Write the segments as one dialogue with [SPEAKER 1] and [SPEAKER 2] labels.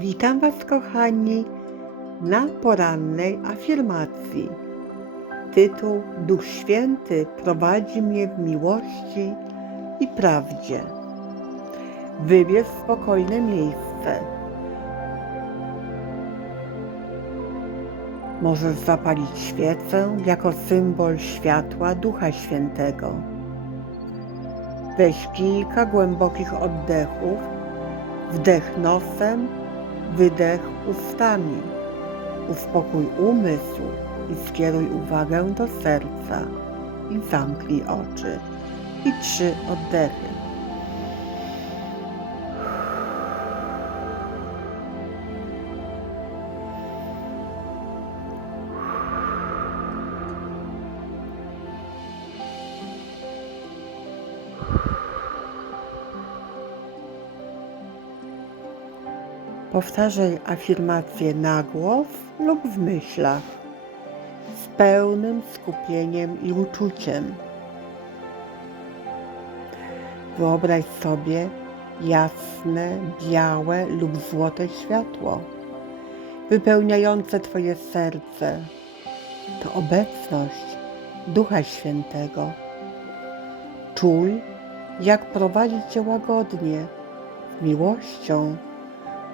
[SPEAKER 1] Witam Was, kochani, na porannej afirmacji. Tytuł Duch Święty prowadzi mnie w miłości i prawdzie. Wybierz spokojne miejsce. Możesz zapalić świecę jako symbol światła Ducha Świętego. Weź kilka głębokich oddechów, wdech nosem, wydech ustami. Uspokój umysł i skieruj uwagę do serca i zamknij oczy. I trzy oddechy. Powtarzaj afirmację na głos lub w myślach z pełnym skupieniem i uczuciem. Wyobraź sobie jasne, białe lub złote światło wypełniające Twoje serce. To obecność Ducha Świętego. Czuj, jak prowadzi Cię łagodnie, z miłością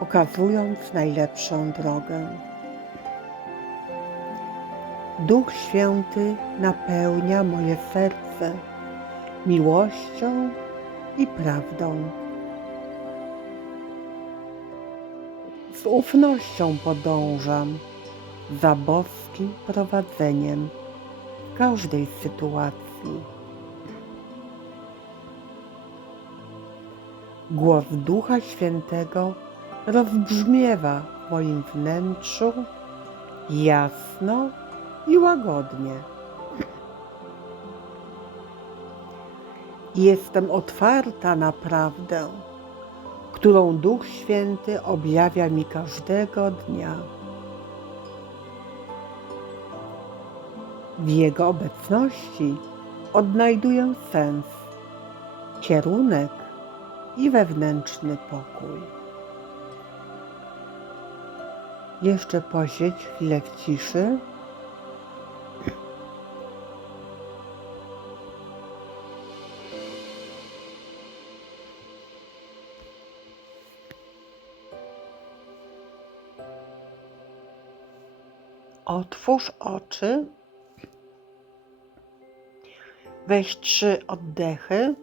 [SPEAKER 1] pokazując najlepszą drogę. Duch Święty napełnia moje serce miłością i prawdą. Z ufnością podążam za boskim prowadzeniem w każdej sytuacji. Głos Ducha Świętego rozbrzmiewa w moim wnętrzu jasno i łagodnie. Jestem otwarta na prawdę, którą Duch Święty objawia mi każdego dnia. W Jego obecności odnajduję sens, kierunek i wewnętrzny pokój. Jeszcze posiedź chwilę w ciszy. Otwórz oczy. Weź trzy oddechy.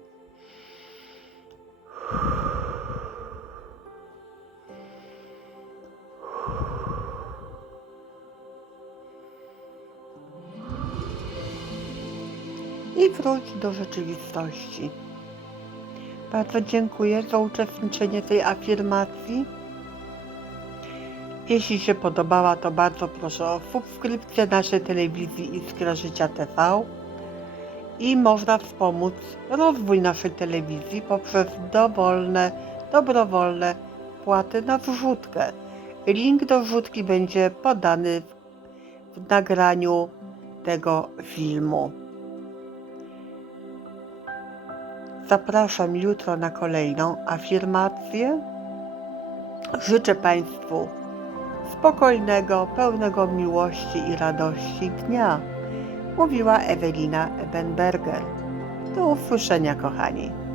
[SPEAKER 1] I wróć do rzeczywistości. Bardzo dziękuję za uczestniczenie tej afirmacji. Jeśli się podobała, to bardzo proszę o subskrypcję naszej telewizji Iskra Życia TV i można wspomóc rozwój naszej telewizji poprzez dowolne, dobrowolne wpłaty na wrzutkę. Link do wrzutki będzie podany w, nagraniu tego filmu. Zapraszam jutro na kolejną afirmację. Życzę Państwu spokojnego, pełnego miłości i radości dnia. Mówiła Ewelina Ebenberger. Do usłyszenia, kochani.